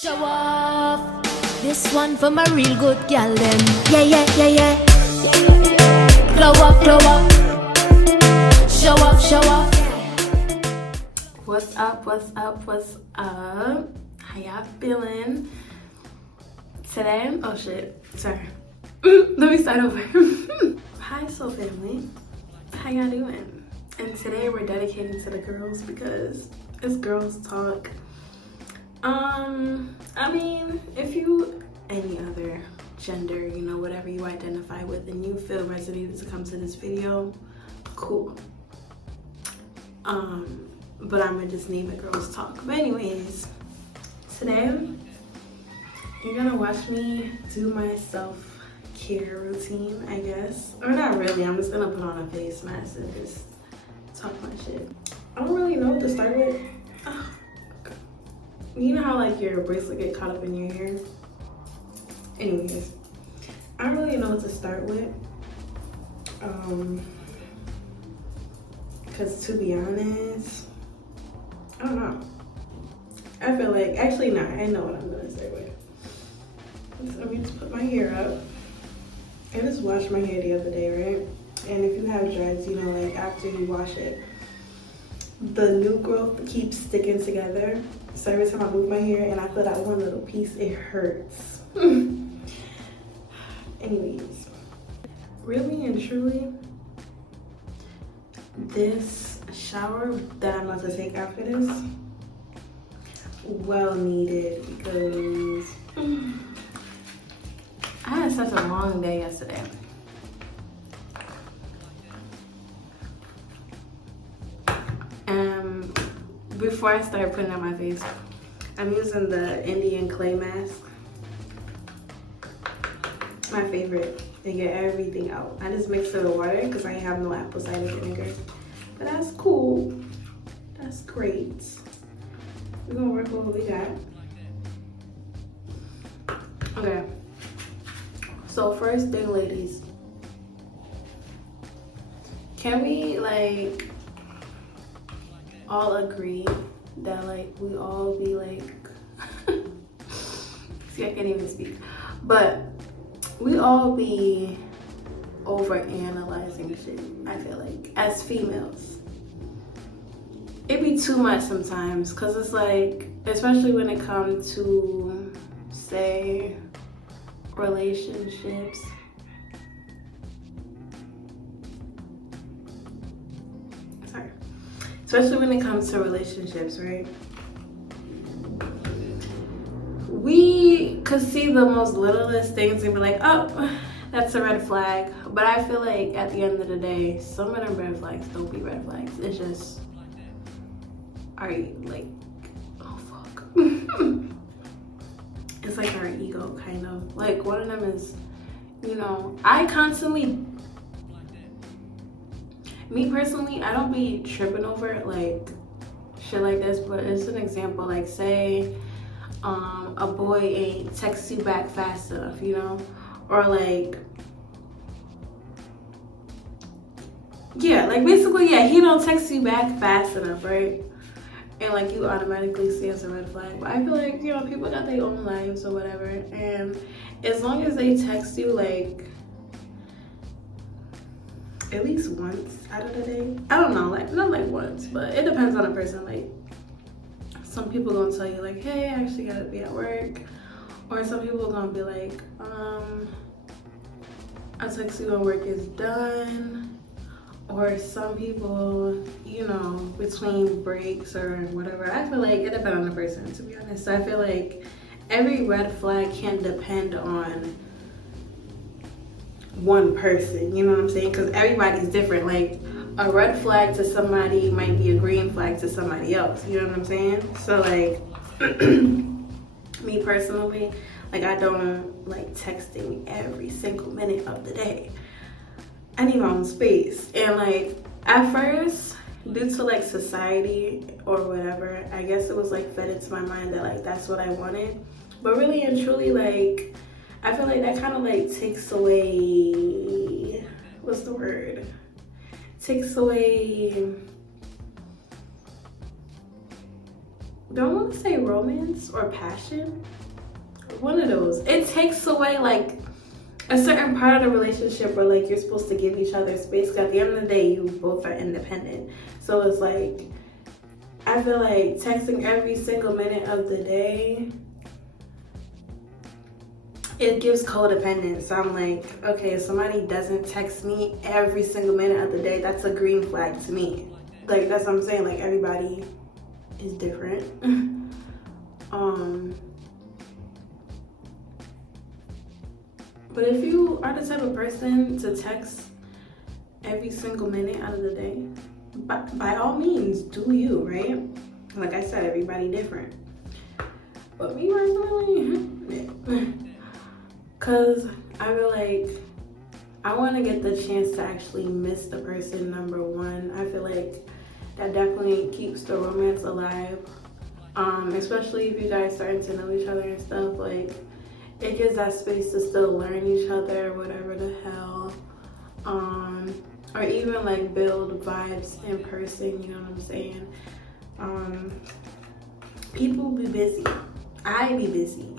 Show off. This one for my real good gal them. Yeah, yeah, yeah, yeah. Glow up, glow up. Show off, show off. What's up, what's up, what's up? How y'all feeling? Today, oh shit, sorry. Let me start over. Hi, soul family. How y'all doing? And today we're dedicating to the girls because it's girls talk. I mean, if you any other gender, you know, whatever you identify with and you feel resonated to come to this video, cool. But I'm gonna just name it girls talk. But anyways, today you're gonna watch me do my self-care routine, I guess. Or not really, I'm just gonna put on a face mask and just talk my shit. I don't really know what to start with. You know how like your bracelet get caught up in your hair? Anyways, I don't really know what to start with. Cause to be honest, I don't know. I feel like, actually no, I know what I'm gonna start with. Let me just put my hair up. I just washed my hair the other day, right? And if you have dreads, you know, like after you wash it, the new growth keeps sticking together. So every time I move my hair and I feel that one little piece, it hurts. Anyways, really and truly, this shower that I'm about to take after this, well needed, because I had such a long day yesterday. Before I start putting on my face, I'm using the Indian clay mask. My favorite to get everything out. I just mix it with water because I have no apple cider vinegar. But that's cool. That's great. We're gonna work with what we got. Okay. So first thing, ladies. Can we like all agree that like we all be like see, I can't even speak, but we all be over analyzing shit. I feel like as females it be too much sometimes, because it's like, especially when it comes to say relationships. Especially when it comes to relationships, right? We could see the most littlest things and be like, oh, that's a red flag. But I feel like at the end of the day, some of them red flags don't be red flags. It's just, are you like, oh fuck. It's like our ego, kind of. Like one of them is, you know, I constantly, me personally, I don't be tripping over like shit like this, but it's an example. Like say a boy ain't text you back fast enough, you know, or like, yeah, like basically, yeah, he don't text you back fast enough, right? And like you automatically see as a red flag. But I feel like, you know, people got their own lives or whatever, and as long as they text you like at least once out of the day. I don't know, like not like once, but it depends on the person. Like some people gonna tell you like, hey, I actually gotta be at work, or some people gonna be like, I text you when work is done, or some people, you know, between breaks or whatever. I feel like it depends on the person, to be honest. So I feel like every red flag can depend on one person, you know what I'm saying? Because everybody's different. Like a red flag to somebody might be a green flag to somebody else, you know what I'm saying? So like me personally, like I don't like texting every single minute of the day. I need my own space. And like at first, due to like society or whatever, I guess it was like fed into my mind that like that's what I wanted. But really and truly, like I feel like that kind of like takes away, what's the word? Takes away don't want to say romance or passion. One of those. It takes away like a certain part of the relationship where like you're supposed to give each other space. 'Cause at the end of the day, you both are independent. So it's like, I feel like texting every single minute of the day, it gives codependence. So I'm like, okay, if somebody doesn't text me every single minute of the day, that's a green flag to me. Like, that's what I'm saying. Like, everybody is different. But if you are the type of person to text every single minute out of the day, by all means, do you, right? Like I said, everybody different. But me personally, because I feel like I want to get the chance to actually miss the person, number one. I feel like that definitely keeps the romance alive. Especially if you guys starting to know each other and stuff, like, it gives that space to still learn each other, whatever the hell. Or even like build vibes in person, you know what I'm saying? People be busy. I be busy.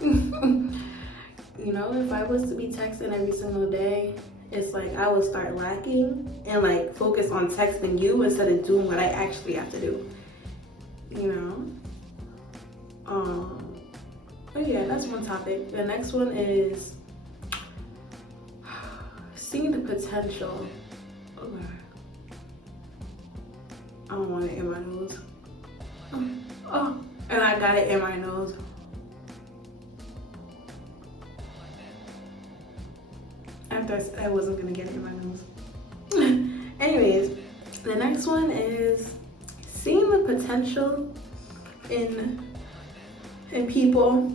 You know, if I was to be texting every single day, it's like I would start lacking and like focus on texting you instead of doing what I actually have to do. You know? But yeah, that's one topic. The next one is seeing the potential. Okay. I don't want it in my nose. Oh, and I got it in my nose. After I said I wasn't gonna get it in my nose. Anyways, the next one is seeing the potential in people.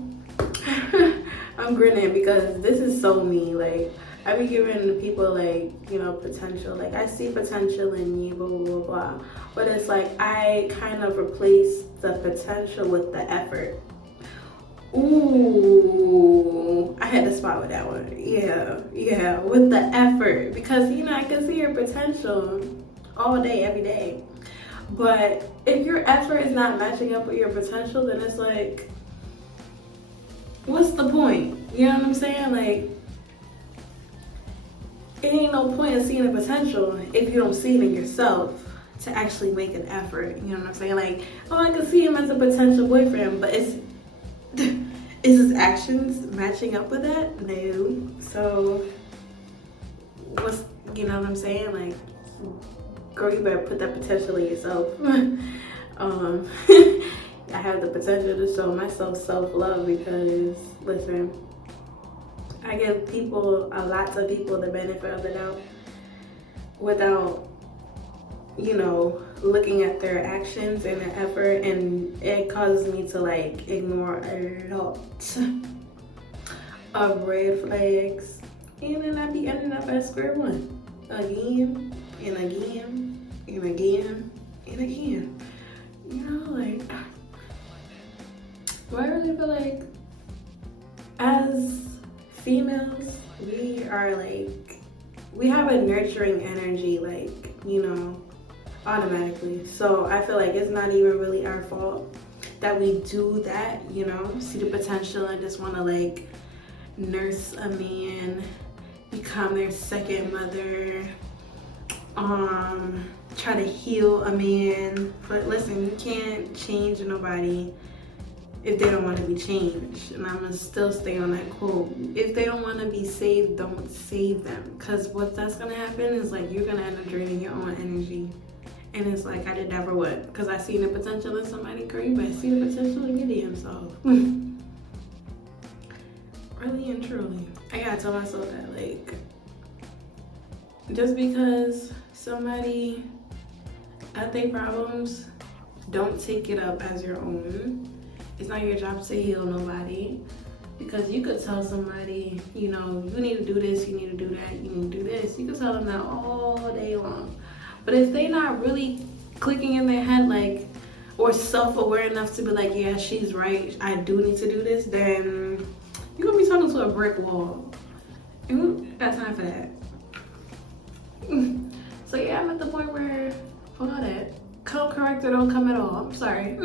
I'm grinning because this is so me. Like, I be giving people like, you know, potential. Like, I see potential in you, blah, blah, blah, blah. But it's like I kind of replace the potential with the effort. Ooh, I had to spot with that one. Yeah, with the effort. Because, you know, I can see your potential all day, every day. But if your effort is not matching up with your potential, then it's like, what's the point? You know what I'm saying? Like, it ain't no point in seeing the potential if you don't see it in yourself to actually make an effort. You know what I'm saying? Like, oh, I can see him as a potential boyfriend, but is his actions matching up with that? No. So what's, you know what I'm saying? Like, girl, you better put that potential in yourself. I have the potential to show myself self-love because, listen, I give lots of people the benefit of the doubt without, you know, looking at their actions and their effort, and it causes me to like ignore a lot of red flags, and then I be ending up at square one again and again and again and again. You know, like, I really feel like as females, we are like, we have a nurturing energy, like, you know, automatically. So I feel like it's not even really our fault that we do that, you know, see the potential and just want to like nurse a man, become their second mother, try to heal a man. But listen, you can't change nobody if they don't want to be changed. And I'm gonna still stay on that quote. If they don't want to be saved, don't save them. Because what that's gonna happen is like you're gonna end up draining your own energy. And it's like, I did that for what? Because I seen the potential in somebody, girl, you better see the potential in your damn self. Really and truly. I gotta tell myself that, like, just because somebody got their problems, don't take it up as your own. It's not your job to heal nobody. Because you could tell somebody, you know, you need to do this, you need to do that, you need to do this. You could tell them that all day long. But if they not really clicking in their head, like, or self-aware enough to be like, yeah, she's right, I do need to do this, then you're gonna be talking to a brick wall. And who got time for that? So yeah, I'm at the point where, fuck all that. come correct or don't come at all. I'm sorry.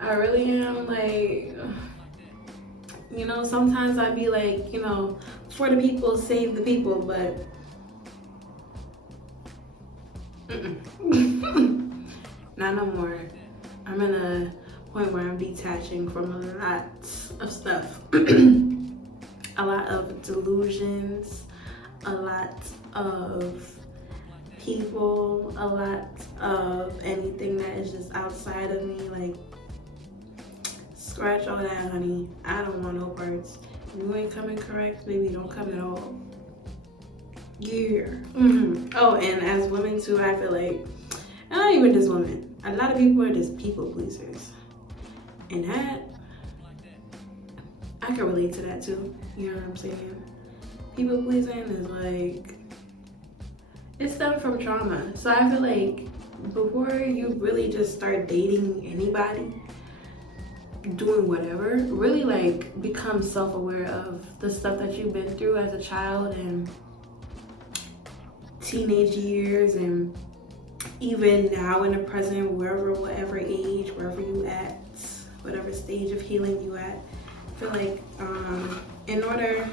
I really am. Like, you know, sometimes I'd be like, you know, for the people, save the people, but not no more. I'm in a point where I'm detaching from a lot of stuff. A lot of delusions, a lot of people, a lot of anything that is just outside of me. Like, scratch all that, honey. I don't want no parts. If you ain't coming correct, baby, don't come at all. Yeah. Oh, and as women too, I feel like, and not even just women, a lot of people are just people pleasers. And that, I can relate to that too. You know what I'm saying? People pleasing is like, it stems from trauma. So I feel like before you really just start dating anybody, doing whatever, really like become self-aware of the stuff that you've been through as a child and teenage years, and even now in the present, wherever, whatever age, wherever you at, whatever stage of healing you at. I feel like in order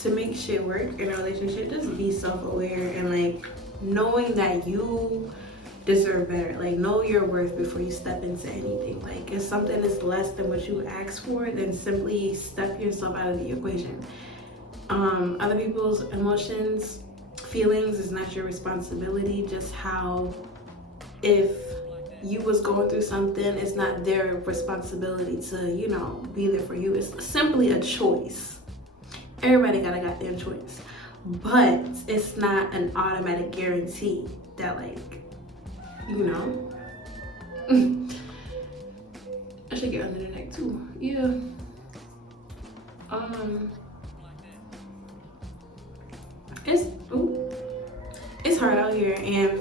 to make shit work in a relationship, just be self-aware and like knowing that you deserve better. Like, know your worth before you step into anything. Like, if something is less than what you asked for, then simply step yourself out of the equation. Other people's emotions, feelings is not your responsibility. Just how if you was going through something, it's not their responsibility to, you know, be there for you. It's simply a choice. Everybody got a goddamn choice, but it's not an automatic guarantee that, like, you know. I should get under the neck too. Yeah. It's hard out here, and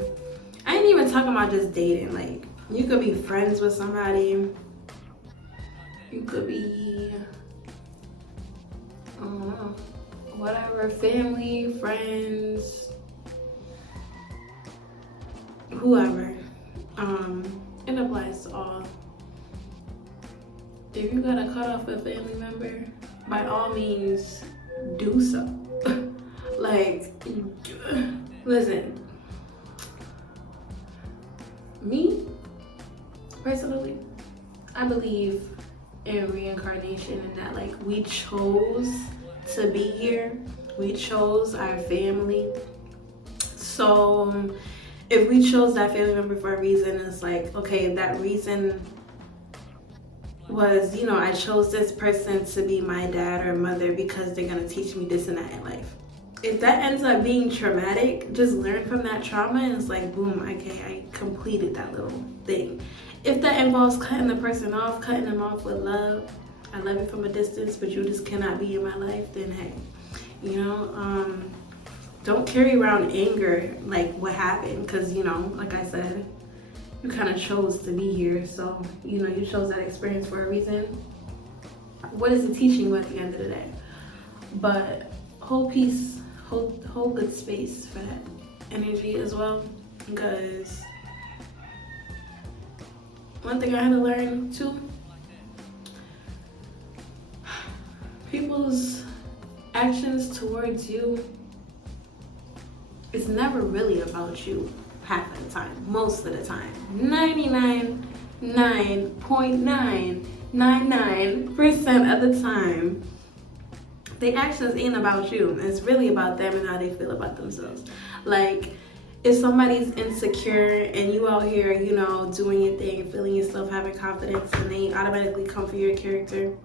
I ain't even talking about just dating. Like, you could be friends with somebody. You could be, I don't know, whatever, family, friends, whoever. It applies to all. If you gotta cut off a family member, by all means, do so. Like, listen, me, personally, I believe in reincarnation, and that, like, we chose to be here. We chose our family. So if we chose that family member for a reason, it's like, okay, that reason was, you know, I chose this person to be my dad or mother because they're gonna teach me this and that in life. If that ends up being traumatic, just learn from that trauma, and it's like, boom, okay, I completed that little thing. If that involves cutting the person off, cutting them off with love, I love you from a distance, but you just cannot be in my life, then hey, you know, don't carry around anger, like what happened, because, you know, like I said, you kind of chose to be here. So, you know, you chose that experience for a reason. What is it teaching you at the end of the day? But hold peace, hold good space for that energy as well, because one thing I had to learn too, people's actions towards you, it's never really about you half of the time, most of the time. 99.999% of the time, the actions ain't about you. It's really about them and how they feel about themselves. Like, if somebody's insecure and you out here, you know, doing your thing, feeling yourself, having confidence, and they automatically come for your character,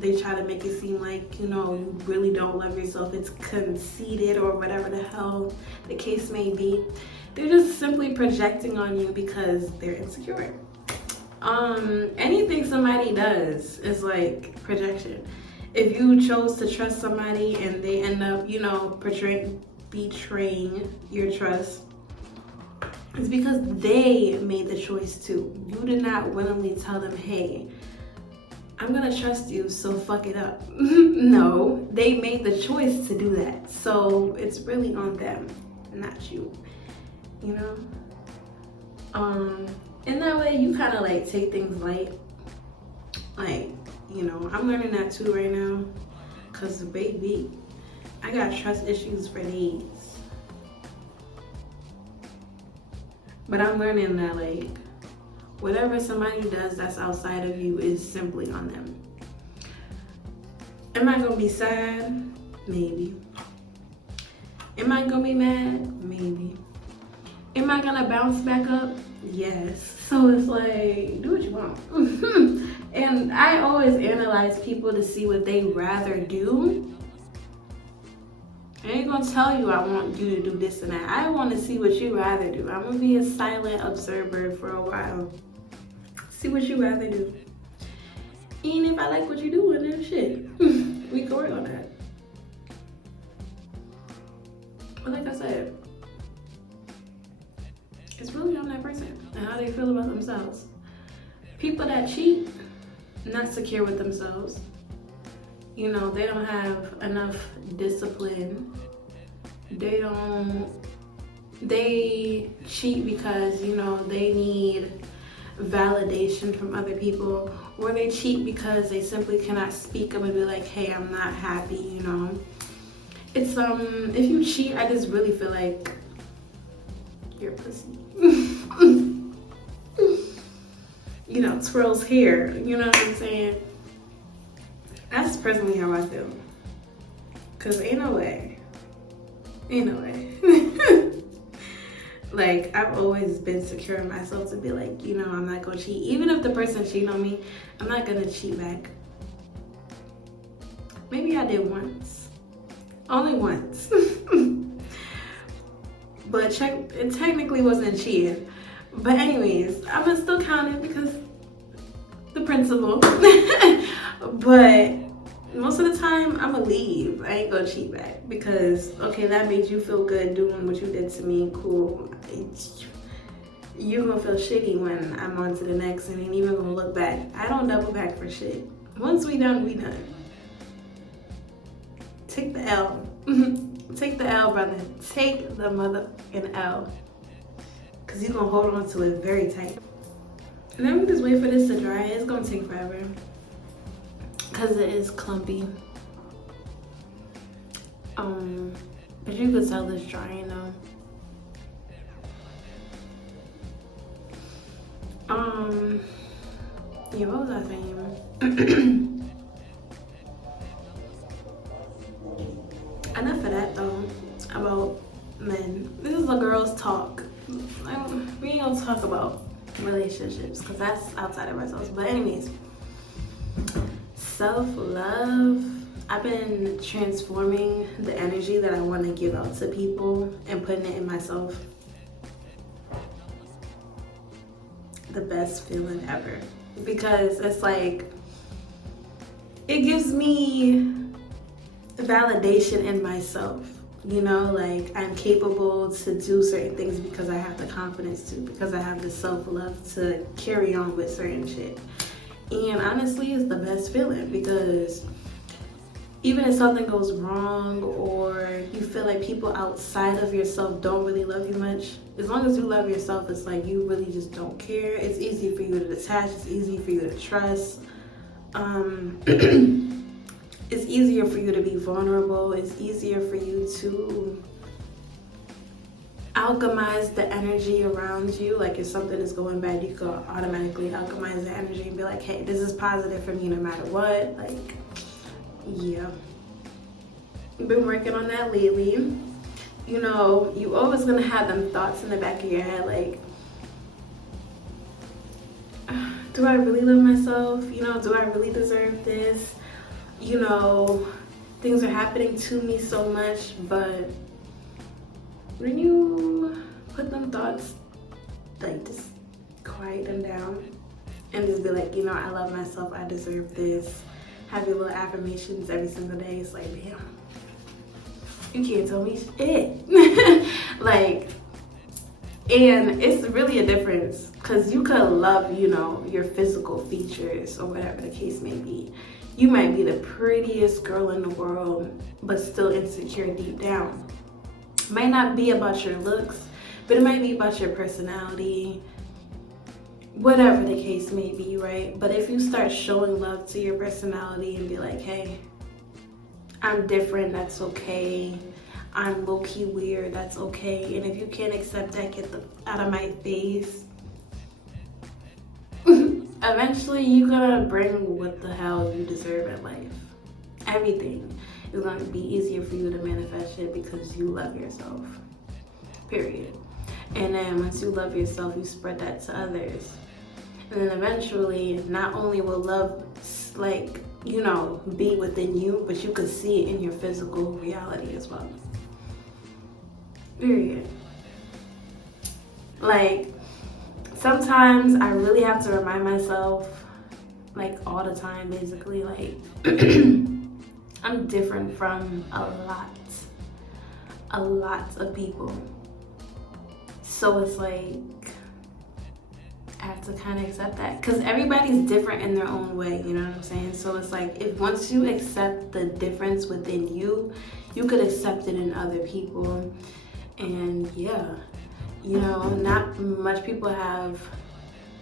they try to make it seem like, you know, you really don't love yourself, it's conceited or whatever the hell the case may be. They're just simply projecting on you because they're insecure. Anything somebody does is like projection. If you chose to trust somebody and they end up, you know, betraying your trust, it's because they made the choice to. You did not willingly tell them, hey, I'm gonna trust you, so fuck it up. No, they made the choice to do that. So it's really on them, not you. You know? In that way, you kind of like take things light. Like, you know, I'm learning that too right now. Cause baby, I got trust issues for days. But I'm learning that like, whatever somebody does that's outside of you is simply on them. Am I gonna be sad? Maybe. Am I gonna be mad? Maybe. Am I gonna bounce back up? Yes. So it's like, do what you want. And I always analyze people to see what they rather do. I ain't gonna tell you I want you to do this and that. I want to see what you rather do. I'm gonna be a silent observer for a while. See what you rather do. And if I like what you doing, then shit, we can work on that. But like I said, it's really on that person and how they feel about themselves. People that cheat, not secure with themselves. You know, they don't have enough discipline. They cheat because, you know, they need validation from other people, or they cheat because they simply cannot speak up and be like, hey, I'm not happy, you know. It's if you cheat, I just really feel like you're a pussy. You know, twirls hair, you know what I'm saying? That's personally how I feel. Cause ain't no way. Like, I've always been secure in myself to be like, you know, I'm not gonna cheat. Even if the person cheated on me, I'm not gonna cheat back. Maybe I did once. Only once. But it technically wasn't cheating. But anyways, I'm gonna still count it because the principle. But most of the time, I'm gonna leave. I ain't gonna cheat back because, okay, that made you feel good doing what you did to me. Cool. You gonna feel shitty when I'm on to the next and ain't even gonna look back. I don't double back for shit. Once we done, we done. Take the L. Take the L, brother. Take the motherfucking L. Cause you're gonna hold on to it very tight. And then we just wait for this to dry. It's gonna take forever. Cause it is clumpy. But you could tell it's drying though. Yeah, what was I saying? Enough of that though, about men. This is a girl's talk. We ain't gonna talk about relationships because that's outside of ourselves. But anyways, self-love. I've been transforming the energy that I want to give out to people and putting it in myself. The best feeling ever. Because it's like, it gives me validation in myself. You know, like I'm capable to do certain things because I have the confidence to, because I have the self-love to carry on with certain shit. And honestly, it's the best feeling because even if something goes wrong or you feel like people outside of yourself don't really love you much, as long as you love yourself, it's like you really just don't care. It's easy for you to detach. It's easy for you to trust. It's easier for you to be vulnerable. It's easier for you to alchemize the energy around you. Like if something is going bad, you can automatically alchemize the energy and be like, hey, this is positive for me no matter what. Like, yeah. I've been working on that lately. You know, you always gonna have them thoughts in the back of your head like, do I really love myself? You know, do I really deserve this? You know, things are happening to me so much, but when you put them thoughts, like just quiet them down and just be like, you know, I love myself, I deserve this. Have your little affirmations every single day. It's like, damn, you can't tell me shit. Like, and it's really a difference because you could love, you know, your physical features or whatever the case may be. You might be the prettiest girl in the world, but still insecure deep down. Might not be about your looks, but it might be about your personality, whatever the case may be, right? But if you start showing love to your personality and be like, hey, I'm different, that's okay. I'm low-key weird, that's okay. And if you can't accept that, get the out of my face. Eventually, you're gonna bring what the hell you deserve in life. Everything is gonna be easier for you to manifest it because you love yourself. Period. And then once you love yourself, you spread that to others. And then eventually, not only will love, like, you know, be within you, but you can see it in your physical reality as well. Period. Like, sometimes I really have to remind myself, like all the time, basically, like, I'm different from a lot of people. So it's like, I have to kind of accept that because everybody's different in their own way, you know what I'm saying? So it's like, if once you accept the difference within you, you could accept it in other people. And yeah, you know, not much people have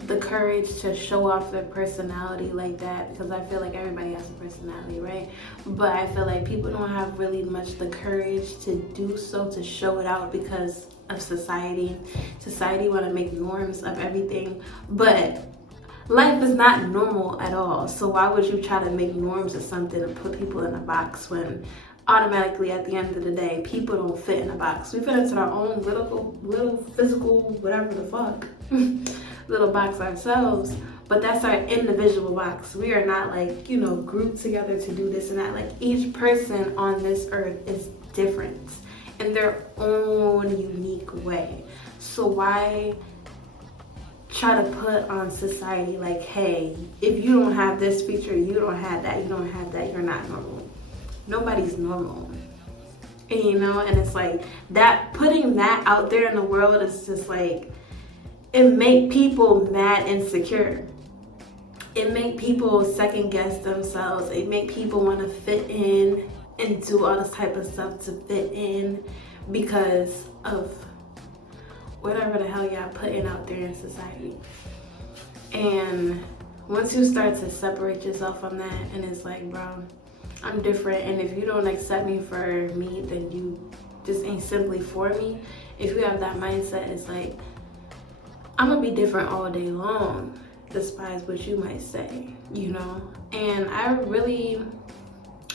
the courage to show off their personality like that, because I feel like everybody has a personality, right? But I feel like people don't have really much the courage to do so, to show it out, because of society. Society want to make norms of everything, but life is not normal at all. So why would you try to make norms of something and put people in a box when automatically at the end of the day, people don't fit in a box? We fit into our own little physical, whatever the fuck, little box ourselves, but that's our individual box. We are not like, you know, grouped together to do this and that. Like, each person on this earth is different in their own unique way. So why try to put on society like, hey, if you don't have this feature, you don't have that, you don't have that, you're not normal. Nobody's normal. And, you know, and it's like that, putting that out there in the world is just like, it make people mad insecure. It make people second guess themselves. It make people want to fit in and do all this type of stuff to fit in because of whatever the hell y'all putting out there in society. And once you start to separate yourself from that, and it's like, bro, I'm different, and if you don't accept me for me, then you just ain't simply for me. If you have that mindset, it's like, I'm gonna be different all day long, despite what you might say, you know? And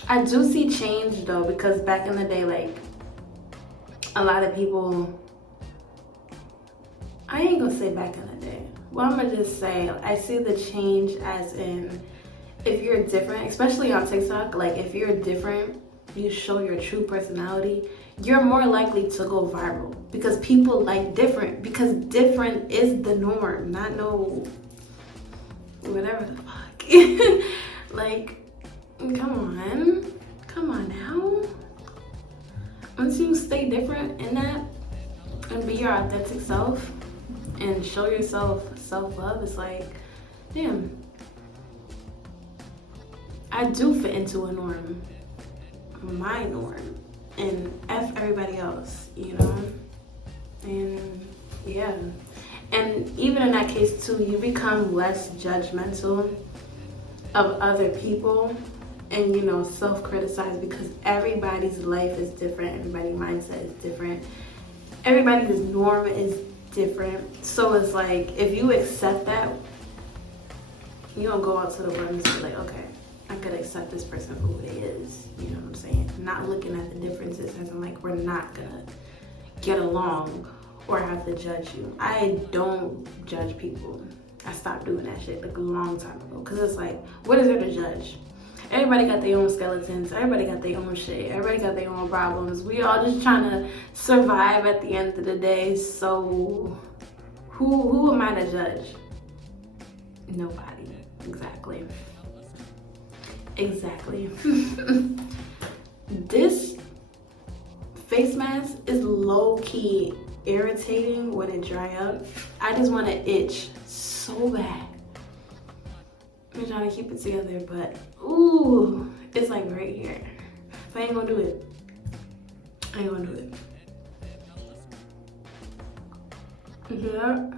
I do see change though, because back in the day, like, a lot of people, I ain't gonna say back in the day, well, I'm gonna just say, I see the change as in, if you're different, especially on TikTok, like, if you're different, you show your true personality, you're more likely to go viral, because people like different, because different is the norm, not no whatever the fuck. Like, come on now. Once you stay different in that and be your authentic self and show yourself self-love, it's like, damn, I do fit into a norm, my norm, and F everybody else, you know? And yeah, and even in that case too, you become less judgmental of other people and, you know, self-criticize, because everybody's life is different, everybody's mindset is different, everybody's norm is different. So it's like, if you accept that, you don't go out to the world and say like, okay, I could accept this person for who they is, you know what I'm saying? Not looking at the differences as in like, we're not gonna get along or have to judge you. I don't judge people. I stopped doing that shit like a long time ago, because it's like, what is there to judge? Everybody got their own skeletons, everybody got their own shit, everybody got their own problems. We all just trying to survive at the end of the day, so who am I to judge? Nobody. Exactly. This face mask is low-key irritating when it dry up. I just want to itch so bad. I'm trying to keep it together, but ooh, it's like right here. But I ain't gonna do it. Yeah.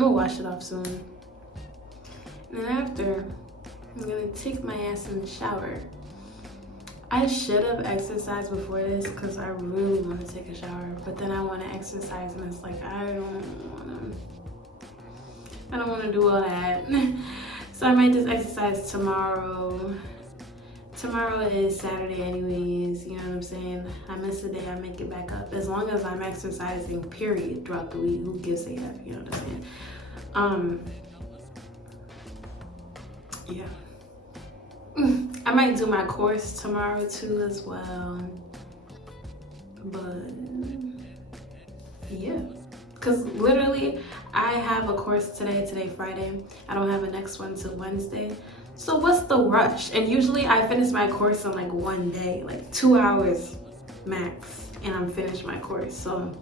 I'm gonna wash it off soon. And then after, I'm gonna take my ass in the shower. I should have exercised before this because I really want to take a shower, but then I want to exercise and it's like I don't want to do all that. So I might just exercise tomorrow. Tomorrow is Saturday anyways, you know what I'm saying? I miss a day, I make it back up. As long as I'm exercising, period, throughout the week. Who gives a F, you know what I'm saying? Yeah. I might do my course tomorrow too as well. But yeah. Because literally, I have a course today Friday. I don't have a next one till Wednesday. So what's the rush? And usually I finish my course in like one day, like 2 hours max. And I'm finished my course. So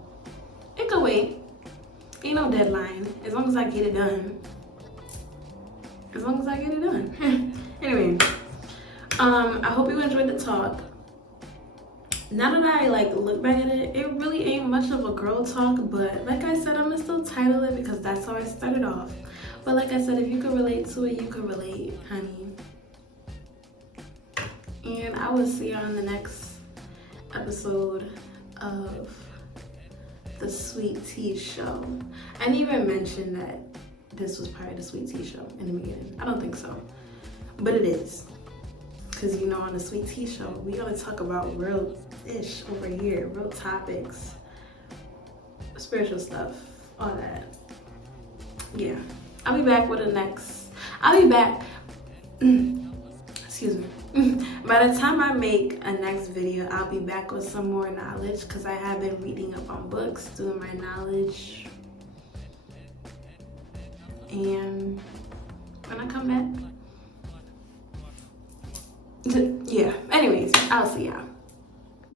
it could wait. Ain't no deadline. As long as I get it done. As long as I get it done. Anyway. I hope you enjoyed the talk. Now that I like look back at it, it really ain't much of a girl talk, but like I said, I'm gonna still title it because that's how I started off. But like I said, if you could relate to it, you could relate, honey. And I will see you on the next episode of The Sweet Tea Show. I didn't even mention that this was part of The Sweet Tea Show in the beginning. I don't think so, but it is. Because, you know, on The Sweet Tea Show, we gotta talk about real ish over here, real topics, spiritual stuff, all that. Yeah. I'll be back with excuse me. By the time I make a next video, I'll be back with some more knowledge because I have been reading up on books, doing my knowledge. And when I come back, yeah, anyways, I'll see y'all.